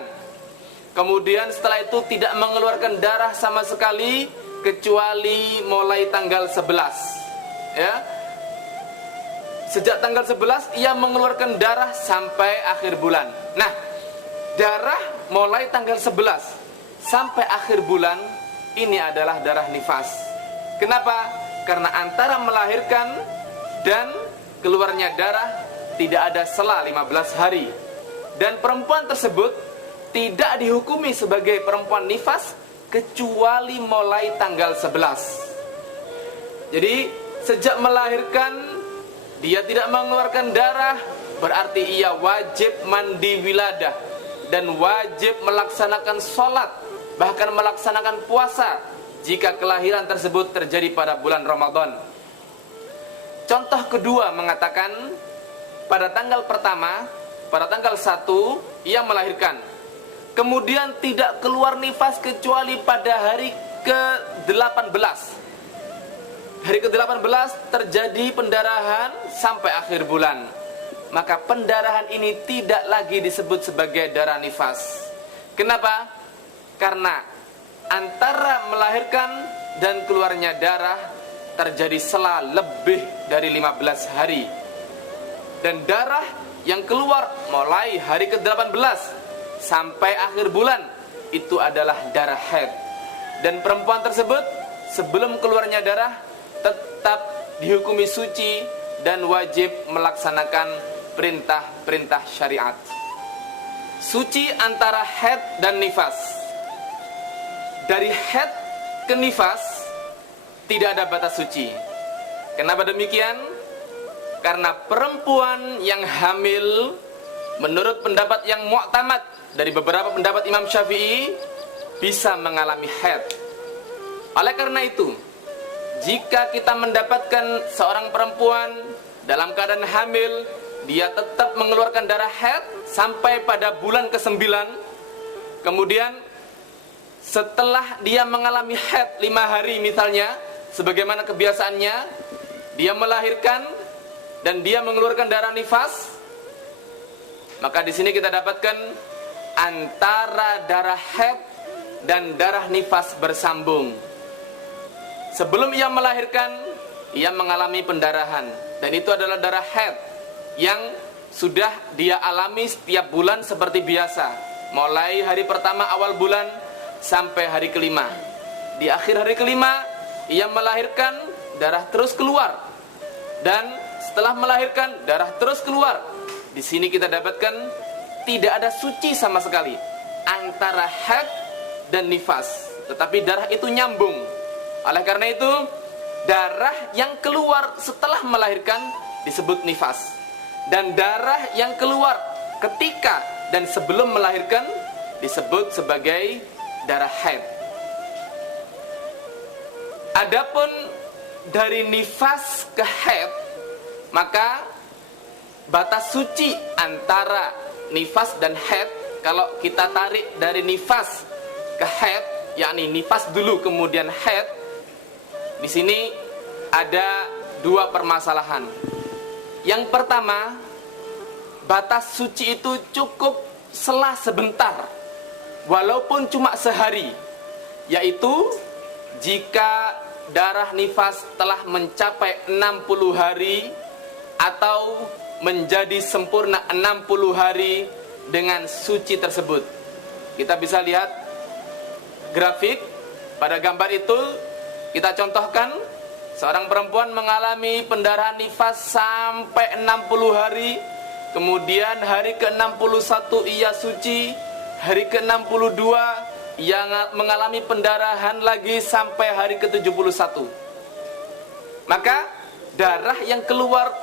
Kemudian setelah itu tidak mengeluarkan darah sama sekali kecuali mulai tanggal 11. Ya. Sejak tanggal 11 ia mengeluarkan darah sampai akhir bulan. Nah, darah mulai tanggal 11 sampai akhir bulan ini adalah darah nifas. Kenapa? Karena antara melahirkan dan keluarnya darah tidak ada selang 15 hari. Dan perempuan tersebut tidak dihukumi sebagai perempuan nifas kecuali mulai tanggal 11. Jadi sejak melahirkan dia tidak mengeluarkan darah, berarti ia wajib mandi wiladah dan wajib melaksanakan sholat, bahkan melaksanakan puasa jika kelahiran tersebut terjadi pada bulan Ramadan. Contoh kedua mengatakan pada tanggal pertama, pada tanggal 1 ia melahirkan, kemudian tidak keluar nifas kecuali pada hari ke-18. Hari ke-18 terjadi pendarahan sampai akhir bulan. Maka pendarahan ini tidak lagi disebut sebagai darah nifas. Kenapa? Karena antara melahirkan dan keluarnya darah terjadi selang lebih dari 15 hari. Dan darah yang keluar mulai hari ke-18 sampai akhir bulan itu adalah darah haid. Dan perempuan tersebut sebelum keluarnya darah tetap dihukumi suci dan wajib melaksanakan perintah-perintah syariat. Suci antara haid dan nifas. Dari haid ke nifas tidak ada batas suci. Kenapa demikian? Karena perempuan yang hamil menurut pendapat yang mu'tamad dari beberapa pendapat Imam Syafi'i bisa mengalami haid. Oleh karena itu, jika kita mendapatkan seorang perempuan dalam keadaan hamil, dia tetap mengeluarkan darah haid sampai pada bulan ke-9. Kemudian setelah dia mengalami haid 5 hari misalnya, sebagaimana kebiasaannya, dia melahirkan dan dia mengeluarkan darah nifas, maka di sini kita dapatkan antara darah haid dan darah nifas bersambung. Sebelum ia melahirkan, ia mengalami pendarahan, dan itu adalah darah haid yang sudah dia alami setiap bulan seperti biasa, mulai hari pertama awal bulan sampai hari ke-5. Di akhir hari ke-5 ia melahirkan, darah terus keluar, dan setelah melahirkan darah terus keluar. Di sini kita dapatkan tidak ada suci sama sekali antara haid dan nifas, tetapi darah itu nyambung. Oleh karena itu, darah yang keluar setelah melahirkan disebut nifas, dan darah yang keluar ketika dan sebelum melahirkan disebut sebagai darah haid. Adapun dari nifas ke haid, maka batas suci antara nifas dan haid, kalau kita tarik dari nifas ke haid, yakni nifas dulu kemudian haid, di sini ada 2 permasalahan. Yang pertama, batas suci itu cukup selang sebentar, walaupun cuma sehari, yaitu jika darah nifas telah mencapai 60 hari atau menjadi sempurna 60 hari dengan suci tersebut. Kita bisa lihat grafik pada gambar itu. Kita contohkan, seorang perempuan mengalami pendarahan nifas sampai 60 hari, kemudian hari ke-61 ia suci, hari ke-62 ia mengalami pendarahan lagi sampai hari ke-71. Maka darah yang keluar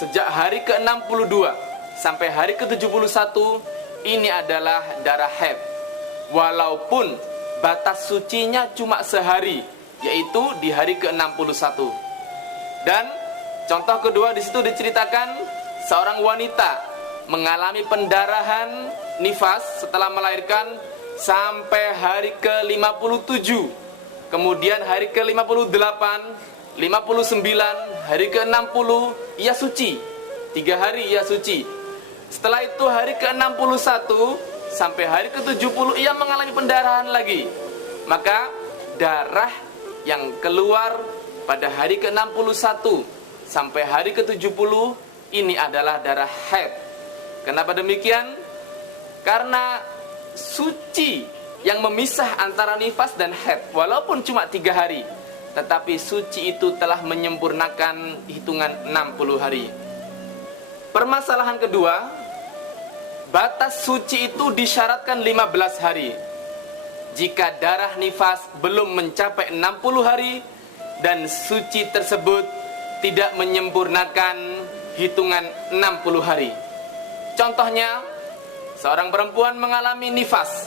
sejak hari ke-62 sampai hari ke-71 ini adalah darah haid, walaupun batas sucinya cuma sehari, yaitu di hari ke-61. Dan contoh kedua di situ diceritakan seorang wanita mengalami pendarahan nifas setelah melahirkan sampai hari ke-57. Kemudian hari ke-58, 59, hari ke-60 ia suci. 3 hari ia suci. Setelah itu hari ke-61 sampai hari ke-70 ia mengalami pendarahan lagi. Maka darah yang keluar pada hari ke-61 sampai hari ke-70 ini adalah darah haid. Kenapa demikian? Karena suci yang memisah antara nifas dan haid walaupun cuma 3 hari, tetapi suci itu telah menyempurnakan hitungan 60 hari. Permasalahan kedua, batas suci itu disyaratkan 15 hari. Jika darah nifas belum mencapai 60 hari dan suci tersebut tidak menyempurnakan hitungan 60 hari. Contohnya, seorang perempuan mengalami nifas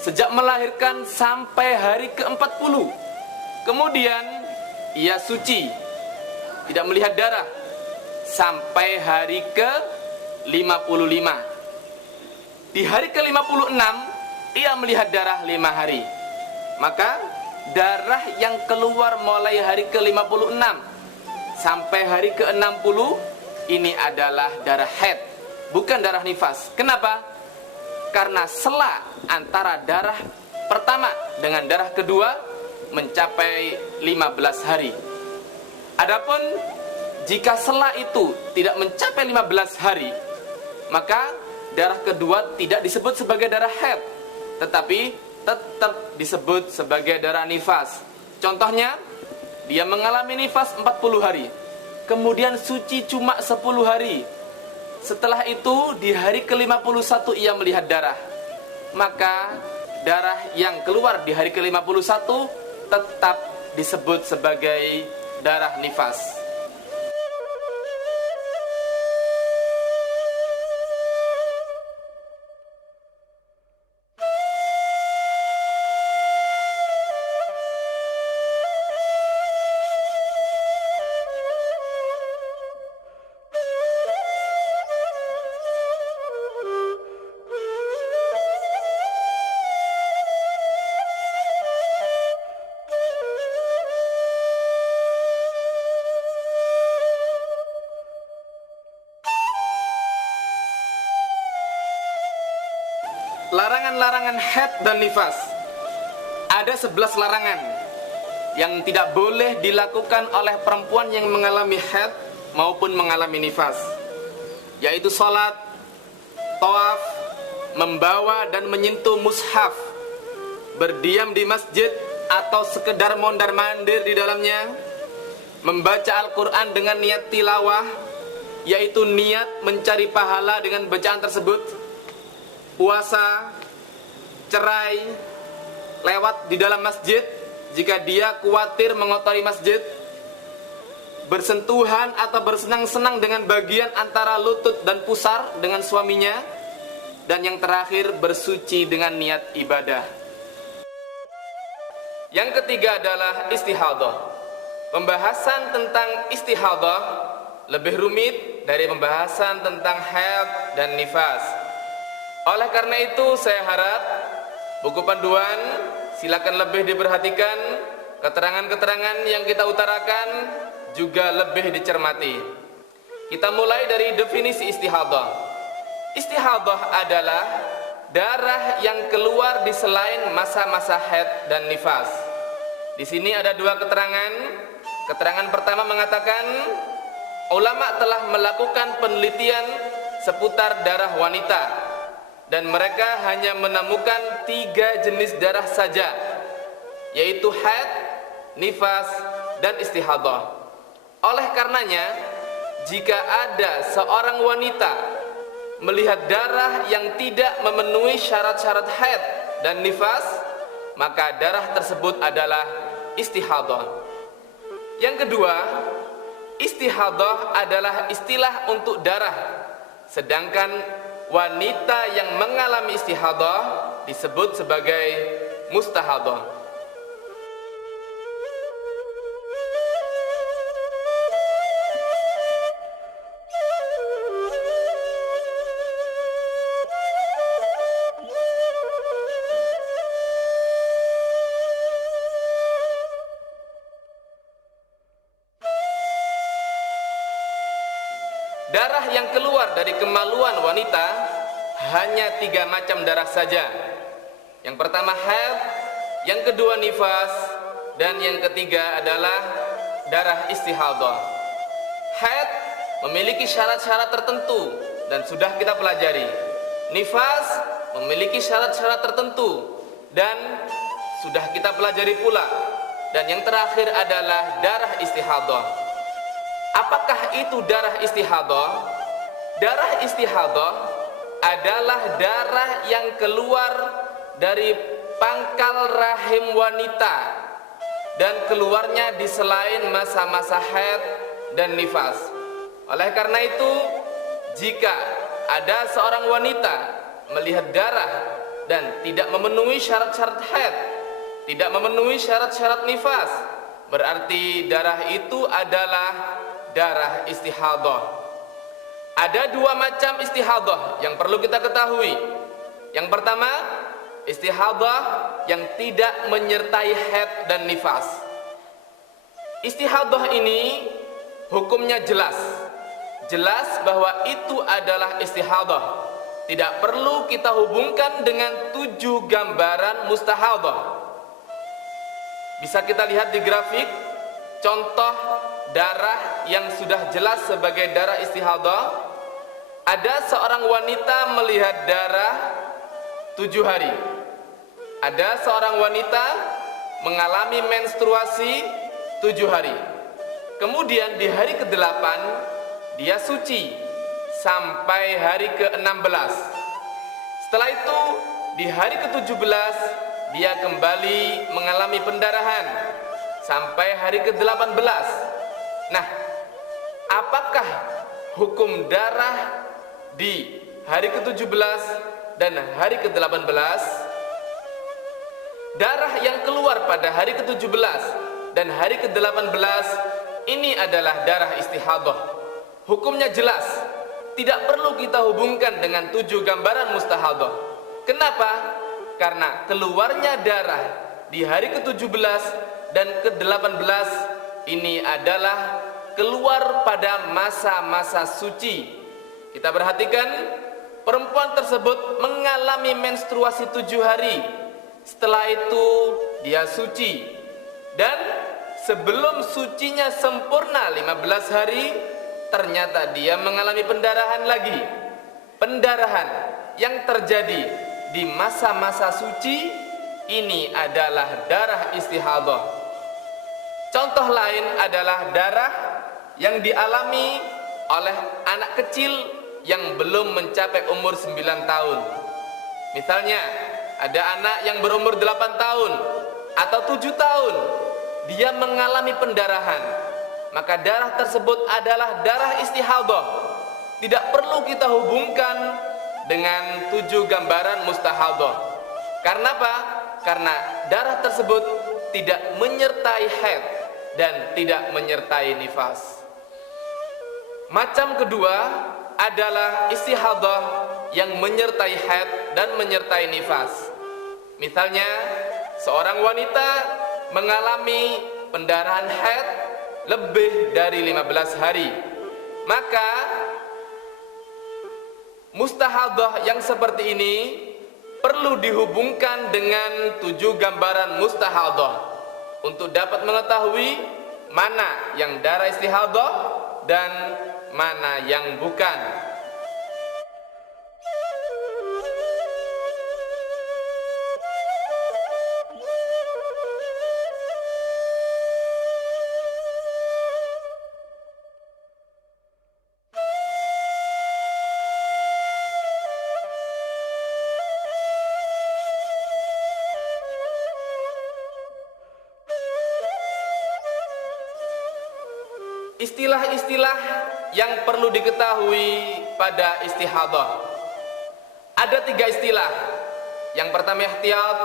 sejak melahirkan sampai hari ke-40. Kemudian ia suci, tidak melihat darah sampai hari ke-55. Di hari ke-56 ia melihat darah 5 hari. Maka darah yang keluar mulai hari ke-56 sampai hari ke-60 ini adalah darah haid, bukan darah nifas. Kenapa? Karena sela antara darah pertama dengan darah kedua mencapai 15 hari. Adapun jika sela itu tidak mencapai 15 hari, maka darah kedua tidak disebut sebagai darah haid, tetapi tetap disebut sebagai darah nifas. Contohnya, dia mengalami nifas 40 hari, kemudian suci cuma 10 hari. Setelah itu di hari ke-51 ia melihat darah. Maka darah yang keluar di hari ke-51 tetap disebut sebagai darah nifas. Larangan-larangan haid dan nifas. Ada 11 larangan yang tidak boleh dilakukan oleh perempuan yang mengalami haid maupun mengalami nifas, yaitu salat, tawaf, membawa dan menyentuh mushaf, berdiam di masjid atau sekedar mondar-mandir di dalamnya, membaca Al-Quran dengan niat tilawah, yaitu niat mencari pahala dengan bacaan tersebut, puasa, cerai, lewat di dalam masjid jika dia khawatir mengotori masjid, bersentuhan atau bersenang-senang dengan bagian antara lutut dan pusar dengan suaminya, dan yang terakhir bersuci dengan niat ibadah. Yang ketiga adalah istihadah. Pembahasan tentang istihadah lebih rumit dari pembahasan tentang haid dan nifas. Oleh karena itu saya harap buku panduan silakan lebih diperhatikan, keterangan-keterangan yang kita utarakan juga lebih dicermati. Kita mulai dari definisi istihadah. Istihadah adalah darah yang keluar di selain masa-masa haid dan nifas. Di sini ada 2 keterangan. Keterangan pertama mengatakan ulama telah melakukan penelitian seputar darah wanita dan mereka hanya menemukan 3 jenis darah saja, yaitu haid, nifas, dan istihadah. Oleh karenanya, jika ada seorang wanita melihat darah yang tidak memenuhi syarat-syarat haid dan nifas, maka darah tersebut adalah istihadah. Yang kedua, istihadah adalah istilah untuk darah, sedangkan wanita yang mengalami istihadah disebut sebagai mustahadah. Darah yang keluar dari kemaluan wanita hanya 3 macam darah saja. Yang pertama haid, yang kedua nifas, dan yang ketiga adalah darah istihadah. Haid memiliki syarat-syarat tertentu dan sudah kita pelajari. Nifas memiliki syarat-syarat tertentu dan sudah kita pelajari pula. Dan yang terakhir adalah darah istihadah. Apakah itu darah istihadah? Darah istihadah adalah darah yang keluar dari pangkal rahim wanita dan keluarnya di selain masa-masa haid dan nifas. Oleh karena itu, jika ada seorang wanita melihat darah dan tidak memenuhi syarat-syarat haid, tidak memenuhi syarat-syarat nifas, berarti darah itu adalah darah istihadah. Ada 2 macam istihadah yang perlu kita ketahui. Yang pertama, istihadah yang tidak menyertai haid dan nifas. Istihadah ini hukumnya jelas. Jelas bahwa itu adalah istihadah. Tidak perlu kita hubungkan dengan 7 gambaran mustahadah. Bisa kita lihat di grafik contoh darah yang sudah jelas sebagai darah istihadah. Ada seorang wanita melihat darah 7 hari. Ada seorang wanita mengalami menstruasi 7 hari. Kemudian di hari ke-8 dia suci sampai hari ke-16. Setelah itu di hari ke-17 dia kembali mengalami pendarahan sampai hari ke-18. Nah, apakah hukum darah di hari ke-17 dan hari ke-18? Darah yang keluar pada hari ke-17 dan hari ke-18 ini adalah darah istihadah. Hukumnya jelas, tidak perlu kita hubungkan dengan 7 gambaran mustahadah. Kenapa? Karena keluarnya darah di hari ke-17 dan ke-18 ini adalah keluar pada masa-masa suci. Kita perhatikan, perempuan tersebut mengalami menstruasi 7 hari. Setelah itu dia suci. Dan sebelum sucinya sempurna 15 hari, ternyata dia mengalami pendarahan lagi. Pendarahan yang terjadi di masa-masa suci ini adalah darah istihadah. Contoh lain adalah darah yang dialami oleh anak kecil yang belum mencapai umur 9 tahun. Misalnya, ada anak yang berumur 8 tahun atau 7 tahun, dia mengalami pendarahan. Maka darah tersebut adalah darah istihadah. Tidak perlu kita hubungkan dengan 7 gambaran mustahadah. Karena apa? Karena darah tersebut tidak menyertai haid dan tidak menyertai nifas. Macam kedua adalah istihadah yang menyertai haid dan menyertai nifas. Misalnya, seorang wanita mengalami pendarahan haid lebih dari 15 hari. Maka mustahadah yang seperti ini perlu dihubungkan dengan 7 gambaran mustahadah untuk dapat mengetahui mana yang darah istihadah dan mana yang bukan. Istilah-istilah yang perlu diketahui pada istihadah. Ada 3 istilah. Yang pertama ihtiyat,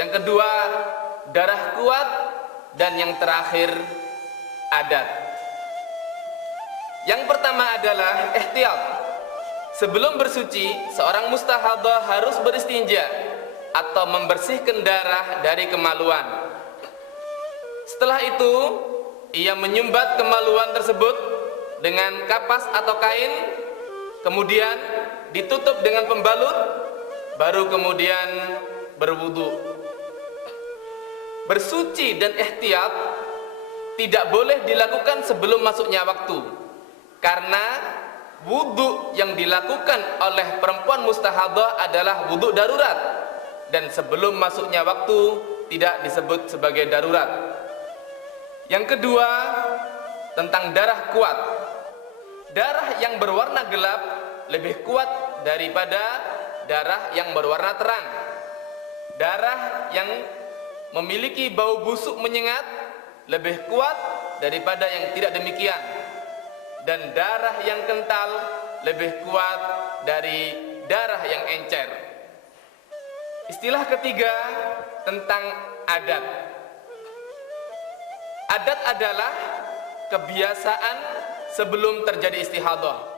yang kedua darah kuat, dan yang terakhir adat. Yang pertama adalah ihtiyat. Sebelum bersuci, seorang mustahadah harus beristinja atau membersihkan darah dari kemaluan. Setelah itu ia menyumbat kemaluan tersebut dengan kapas atau kain, kemudian ditutup dengan pembalut, baru kemudian berwudu. Bersuci dan ihtiyat tidak boleh dilakukan sebelum masuknya waktu, karena wudu yang dilakukan oleh perempuan mustahadah adalah wudu darurat, dan sebelum masuknya waktu tidak disebut sebagai darurat. Yang kedua, tentang darah kuat. Darah yang berwarna gelap lebih kuat daripada darah yang berwarna terang. Darah yang memiliki bau busuk menyengat lebih kuat daripada yang tidak demikian. Dan darah yang kental lebih kuat dari darah yang encer. Istilah ketiga tentang adat. Adat adalah kebiasaan sebelum terjadi istihadah.